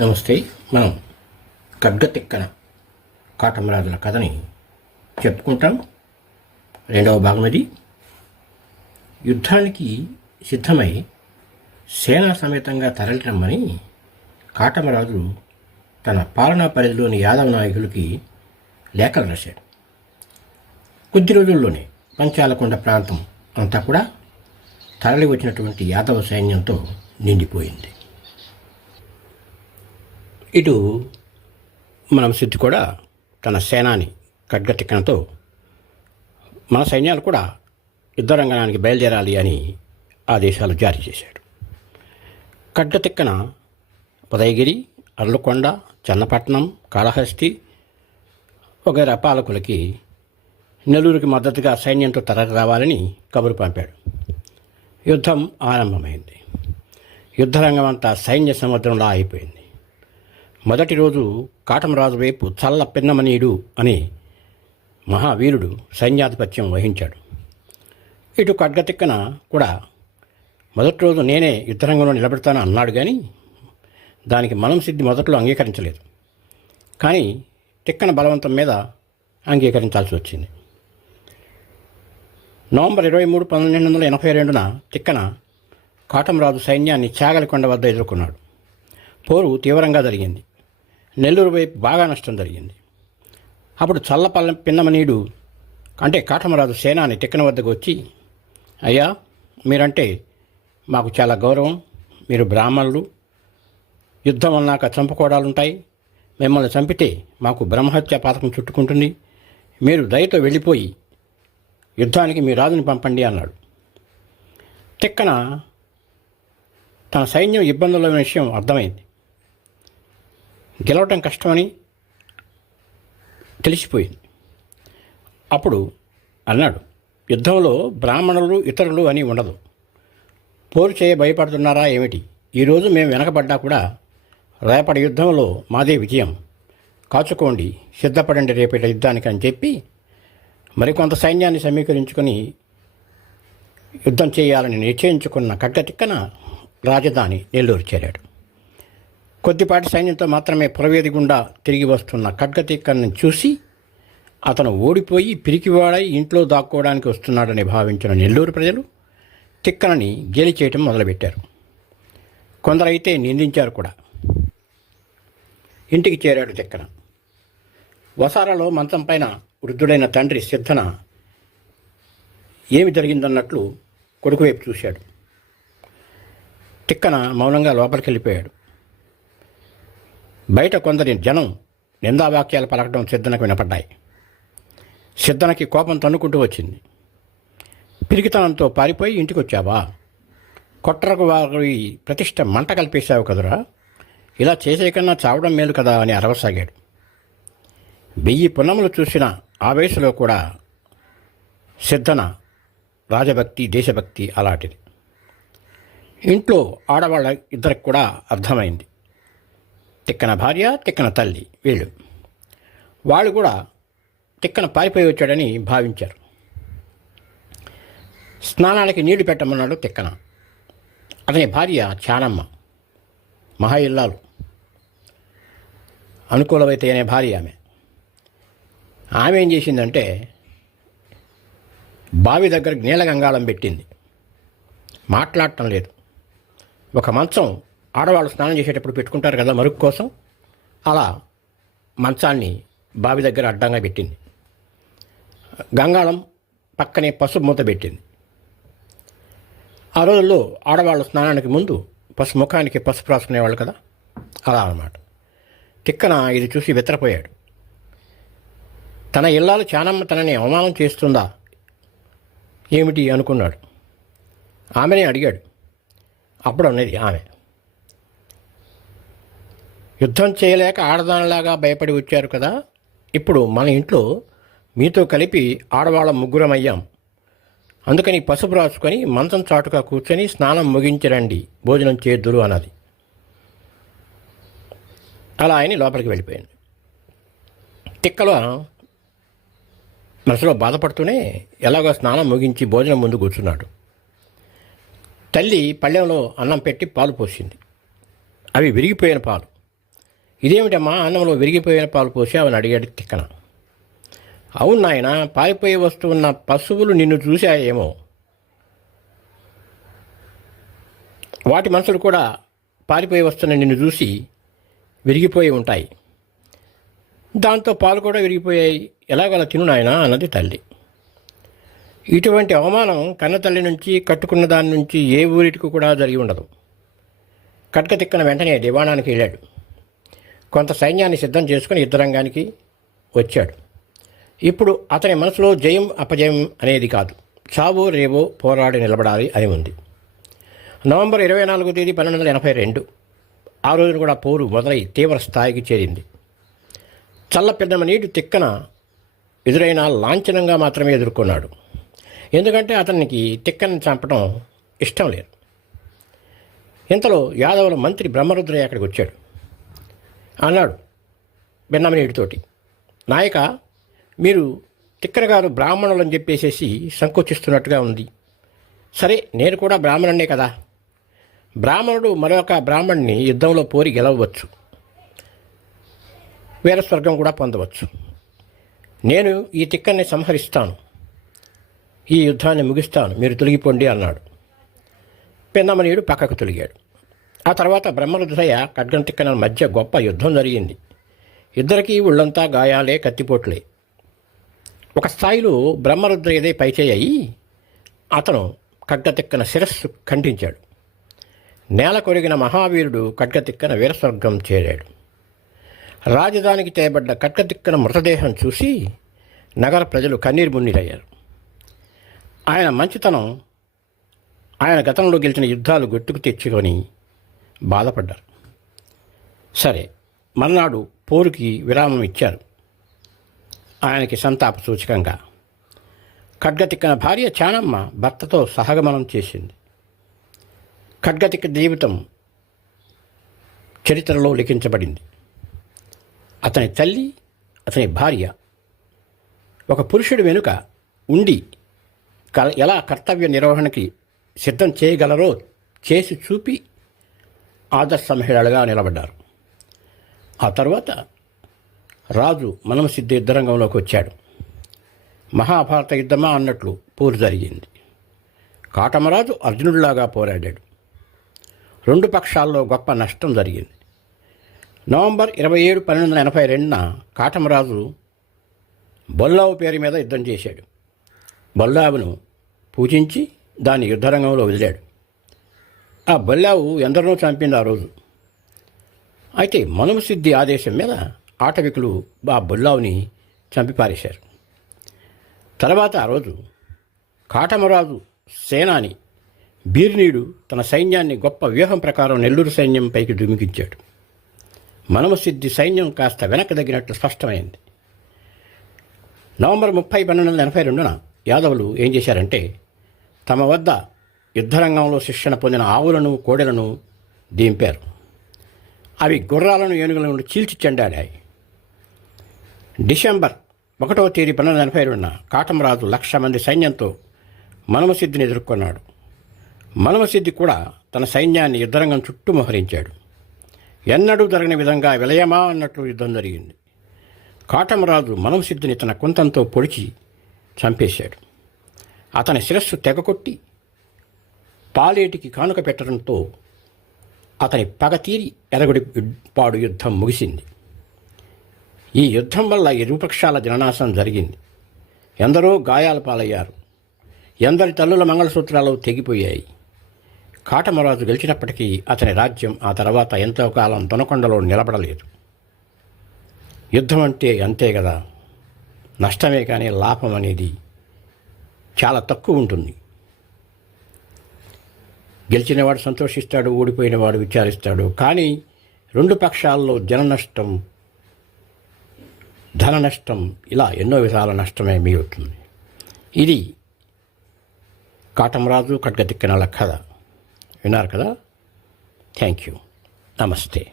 నమస్తే మనం ఖడ్గతిక్కన కాటమరాజుల కథని చెప్పుకుంటాం. రెండవ భాగం ఇది యుద్ధానికి సిద్ధమై సేనా సమేతంగా తరలిరమ్మని కాటమరాజు తన పాలనా పరిధిలోని యాదవ నాయకులకి లేఖలు రాశాడు. కొద్ది రోజుల్లోనే పంచాలకొండ ప్రాంతం అంతా కూడా తరలి వచ్చినటువంటి యాదవ సైన్యంతో నిండిపోయింది. ఇటు మనం సిద్ధి కూడా తన సేనాని ఖడ్గతిక్కనతో మన సైన్యాలు కూడా యుద్ధరంగనానికి బయలుదేరాలి అని ఆదేశాలు జారీ చేశాడు. ఖడ్గతిక్కన ఉదయగిరి అర్లకొండ చన్నపట్నం కాళహస్తి వగైరా పాలకులకి నెల్లూరుకి మద్దతుగా సైన్యంతో తరలి రావాలని కబురు పంపాడు. యుద్ధం ఆరంభమైంది. యుద్ధరంగం అంతా సైన్య సముద్రంలా అయిపోయింది. మొదటి రోజు కాటమరాజు వైపు చల్ల పిన్నమనీయుడు అని మహావీరుడు సైన్యాధిపత్యం వహించాడు. ఇటు ఖడ్గతిక్కన కూడా మొదటి రోజు నేనే యుద్ధరంగంలో నిలబెడతాను అన్నాడు కానీ దానికి మనం సిద్ధి మొదట్లో అంగీకరించలేదు. కానీ తిక్కన బలవంతం మీద అంగీకరించాల్సి వచ్చింది. నవంబర్ ఇరవై మూడు పన్నెండు వందల ఎనభై రెండున తిక్కన కాటమరాజు సైన్యాన్ని చాగలికొండ వద్ద ఎదుర్కొన్నాడు. పోరు తీవ్రంగా జరిగింది. నెల్లూరు వైపు బాగా నష్టం జరిగింది. అప్పుడు చల్లపల్ల పిన్నమనీయుడు అంటే కాటమరాజు సేనాని తిక్కన వద్దకు వచ్చి అయ్యా మీరంటే మాకు చాలా గౌరవం మీరు బ్రాహ్మణులు. యుద్ధం అన్నాక చంపుకోవడాలుంటాయి మిమ్మల్ని చంపితే మాకు బ్రహ్మహత్య పాతకం చుట్టుకుంటుంది. మీరు దయతో వెళ్ళిపోయి యుద్ధానికి మీ రాజుని పంపండి అన్నాడు. తిక్కన తన సైన్యం ఇబ్బందుల విషయం అర్థమైంది. గెలవటం కష్టమని తెలిసిపోయింది. అప్పుడు అన్నాడు యుద్ధంలో బ్రాహ్మణులు ఇతరులు అని ఉండదు. పోరు చేయ భయపడుతున్నారా ఏమిటి? ఈరోజు మేము వెనకబడ్డా కూడా రేపటి యుద్ధంలో మాదే విజయం. కాచుకోండి సిద్ధపడండి రేపటి యుద్ధానికి అని చెప్పి మరికొంత సైన్యాన్ని సమీకరించుకొని యుద్ధం చేయాలని నిశ్చయించుకున్న కట్టతిక్కన రాజధాని నెల్లూరు చేరాడు. కొద్దిపాటి సైన్యంతో మాత్రమే పురవేది గుండా తిరిగి వస్తున్న ఖడ్గతిక్కన్ని చూసి అతను ఓడిపోయి పిరికివాడై ఇంట్లో దాక్కోవడానికి వస్తున్నాడని భావించిన నెల్లూరు ప్రజలు తిక్కనని గేలి చేయటం మొదలుపెట్టారు. కొందరైతే నిందించారు కూడా. ఇంటికి చేరాడు తిక్కన. వసారాలో మంచం పైన వృద్ధుడైన తండ్రి సిద్ధన ఏమి జరిగిందన్నట్లు కొడుకు వైపు చూశాడు. తిక్కన మౌనంగా లోపలికి వెళ్ళిపోయాడు బయట కొందరి జనం నిందావాక్యాలు పలకడం సిద్ధనకు వినపడ్డాయి. సిద్ధనకి కోపం తన్నుకుంటూ వచ్చింది. పిరికితనంతో పారిపోయి ఇంటికి వచ్చావా కొట్టరకు వారి ప్రతిష్ట మంట కల్పేశావు కదరా? ఇలా చేసే కన్నా చావడం మేలు కదా అని అరవసాగాడు. వెయ్యి పున్నములు చూసిన ఆ వయసులో కూడా సిద్ధన రాజభక్తి దేశభక్తి అలాంటిది. ఇంట్లో ఆడవాళ్ళ ఇద్దరికి కూడా అర్థమైంది. తిక్కన భార్య తిక్కన తల్లి వీళ్ళు. వాళ్ళు కూడా తిక్కన పారిపోయి వచ్చాడని భావించారు. స్నానానికి నీళ్ళు పెట్టమన్నాడు తిక్కన. అతని భార్య చానమ్మ మహా ఇల్లాలు అనుకూలమైతే అనే భార్య ఆమె. ఆమె ఏం చేసిందంటే బావి దగ్గర నీలగంగాళం పెట్టింది. మాట్లాడటం లేదు. ఒక మంచం ఆడవాళ్ళు స్నానం చేసేటప్పుడు పెట్టుకుంటారు కదా మరుగు కోసం? అలా మంచాన్ని బావి దగ్గర అడ్డంగా పెట్టింది. గంగాళం పక్కనే పసుపు మూత పెట్టింది. ఆ రోజుల్లో ఆడవాళ్ళు స్నానానికి ముందు పసుపు ముఖానికి పసుపు రాసుకునేవాళ్ళు కదా? అలా అన్నమాట. తిక్కన ఇది చూసి వెతరపోయాడు తన ఇల్లాలు చానమ్మ తనని అవమానం చేస్తుందా? ఏమిటి అనుకున్నాడు. ఆమెనే అడిగాడు. అప్పుడు అనేది ఆమె. యుద్ధం చేయలేక ఆడదానిలాగా భయపడి వచ్చారు కదా. ఇప్పుడు మన ఇంట్లో మీతో కలిపి ఆడవాళ్ళ ముగ్గురమయ్యాం. అందుకని పసుపు రాసుకొని మంచం చాటుగా కూర్చొని స్నానం ముగించరండి. భోజనం చేద్దురు అన్నది. అలా ఆయన లోపలికి వెళ్ళిపోయింది తిక్కలో మనసులో బాధపడుతూనే ఎలాగో స్నానం ముగించి భోజనం ముందు కూర్చున్నాడు. తల్లి పళ్ళెంలో అన్నం పెట్టి పాలు పోసింది. అవి విరిగిపోయిన పాలు. ఇదేమిటమ్మా? అన్నంలో విరిగిపోయిన పాలు పోసావని అడిగాడు తిక్కన. అవును నాయన పారిపోయే వస్తువున్న పశువులు నిన్ను చూశాయేమో. వాటి మనసులు కూడా పారిపోయి వస్తున్న నిన్ను చూసి విరిగిపోయి ఉంటాయి. దాంతో పాలు కూడా విరిగిపోయాయి. ఎలాగలా తిను నాయనా? అన్నది తల్లి. ఇటువంటి అవమానం కన్న తల్లి నుంచి కట్టుకున్న దాని నుంచి ఏ ఊరిటికి కూడా జరిగి ఉండదు. కట్క తిక్కన వెంటనే దివాణానికి వెళ్ళాడు. కొంత సైన్యాన్ని సిద్ధం చేసుకుని యుద్ధరంగానికి వచ్చాడు. ఇప్పుడు అతని మనసులో జయం అపజయం అనేది కాదు. చావో రేవో పోరాడి నిలబడాలి అని ఉంది. నవంబర్ ఇరవై నాలుగో తేదీ పన్నెండు వందల ఎనభై రెండు. ఆ రోజున కూడా పోరు మొదలై తీవ్ర స్థాయికి చేరింది. చల్ల నీటి తిక్కన ఎదురైన లాంఛనంగా మాత్రమే ఎదుర్కొన్నాడు. ఎందుకంటే అతనికి తిక్కని చంపడం ఇష్టం లేదు. ఇంతలో యాదవుల మంత్రి బ్రహ్మరుద్రయ్య అక్కడికి వచ్చాడు. అన్నాడు భిన్నమనేటితోటి నాయక మీరు తిక్కన గారు బ్రాహ్మణులని చెప్పేసేసి సంకోచిస్తున్నట్టుగా ఉంది. సరే నేను కూడా బ్రాహ్మణుడే కదా. బ్రాహ్మణుడు మరొక బ్రాహ్మణ్ణి యుద్ధంలో పోరి గెలవవచ్చు. వీరస్వర్గం కూడా పొందవచ్చు. నేను ఈ తిక్కని సంహరిస్తాను. ఈ యుద్ధాన్ని ముగిస్తాను. మీరు తొలగిపోండి అన్నాడు. పెన్నమనీయుడు పక్కకు తొలిగాడు. ఆ తర్వాత బ్రహ్మరుద్రయ్య ఖడ్గంతిక్కన మధ్య గొప్ప యుద్ధం జరిగింది. ఇద్దరికీ ఒళ్ళంతా గాయాలే కత్తిపోట్లే. ఒక స్థాయిలో బ్రహ్మరుద్రయ్యదే పైచేయి అయి అతను ఖడ్గతిక్కన శిరస్సు ఖండించాడు. నేల కొరిగిన మహావీరుడు ఖడ్గతిక్కన వీరస్వర్గం చేరాడు. రాజధానికి చేయబడ్డ ఖడ్గతిక్కన మృతదేహం చూసి నగర ప్రజలు కన్నీరు మున్నీరయ్యారు ఆయన మంచితనం ఆయన గతంలో గెలిచిన యుద్ధాలు గుర్తుకు తెచ్చుకొని బాధపడ్డారు. సరే మర్నాడు పోరుకి విరామం ఇచ్చారు. ఆయనకి సంతాప సూచకంగా ఖడ్గతిక్కన భార్య చాణమ్మ భర్తతో సహగమనం చేసింది. ఖడ్గతిక్క జీవితం చరిత్రలో లిఖించబడింది. అతని తల్లి అతని భార్య ఒక పురుషుడి వెనుక ఉండి కల- ఎలా కర్తవ్య నిర్వహణకి సిద్ధం చేయగలరో చేసి చూపి ఆదర్శ మహిళలుగా నిలబడ్డారు. ఆ తర్వాత రాజు మనమసిద్ధి యుద్ధరంగంలోకి వచ్చాడు. మహాభారత యుద్ధమా అన్నట్లు పోరు జరిగింది. కాటమరాజు అర్జునుడిలాగా పోరాడాడు. రెండు పక్షాల్లో గొప్ప నష్టం జరిగింది. నవంబర్ ఇరవై ఏడు పన్నెండు వందల ఎనభై రెండున కాటమరాజు బొల్లావు పేరు మీద యుద్ధం చేశాడు. బొల్లావును పూజించి దాన్ని యుద్ధరంగంలో వదిలాడు. ఆ బొల్లావు ఎందరినో చంపింది ఆ రోజు. అయితే మనుమసిద్ధి ఆదేశం మీద ఆటవికులు ఆ బొల్లావుని చంపిపారేశారు తర్వాత ఆ రోజు కాటమరాజు సేనాని బీర్నీడు తన సైన్యాన్ని గొప్ప వ్యూహం ప్రకారం నెల్లూరు సైన్యం పైకి దుమికించాడు. మనమసిద్ధి సైన్యం కాస్త వెనక్కి తగ్గినట్లు స్పష్టమైంది. నవంబర్ ముప్పై పన్నెండు వందల ఎనభై రెండున యాదవులు ఏం చేశారంటే తమ వద్ద యుద్ధరంగంలో శిక్షణ పొందిన ఆవులను కోడెలను దింపారు. అవి గుర్రాలను ఏనుగుల నుండి చీల్చి చెండాడాయి. డిసెంబర్ ఒకటవ తేదీ పన్నెండు ఎనభై రెండున కాటమరాజు లక్ష మంది సైన్యంతో మనమసిద్ధిని ఎదుర్కొన్నాడు. మనమసిద్ధి కూడా తన సైన్యాన్ని యుద్ధరంగం చుట్టూ మోహరించాడు. ఎన్నడూ జరగని విధంగా విలయమా అన్నట్లు యుద్ధం జరిగింది. కాటమరాజు మనమసిద్ధిని తన కుంతంతో పొడిచి చంపేశాడు. అతని శిరస్సు తెగకొట్టి పాలేటికి కానుక పెట్టడంతో అతని పగ తీరి ఎరగుడి పాడు యుద్ధం ముగిసింది. ఈ యుద్ధం వల్ల ఇరుపక్షాల జననాశనం జరిగింది. ఎందరో గాయాల పాలయ్యారు. ఎందరి తల్లుల మంగళసూత్రాలు తెగిపోయాయి. కాటమరాజు గెలిచినప్పటికీ అతని రాజ్యం ఆ తర్వాత ఎంతో కాలం దొనకొండలో నిలబడలేదు. యుద్ధం అంటే అంతే కదా నష్టమే కానీ లాభం అనేది చాలా తక్కువ ఉంటుంది. గెలిచినవాడు సంతోషిస్తాడు ఓడిపోయినవాడు విచారిస్తాడు. కానీ రెండు పక్షాల్లో జన నష్టం ధన నష్టం ఇలా ఎన్నో విధాల నష్టమే మిగులుతుంది ఇది కాటమరాజు ఖడ్గతిక్కనల కథ. విన్నారు కదా? థ్యాంక్ యూ నమస్తే.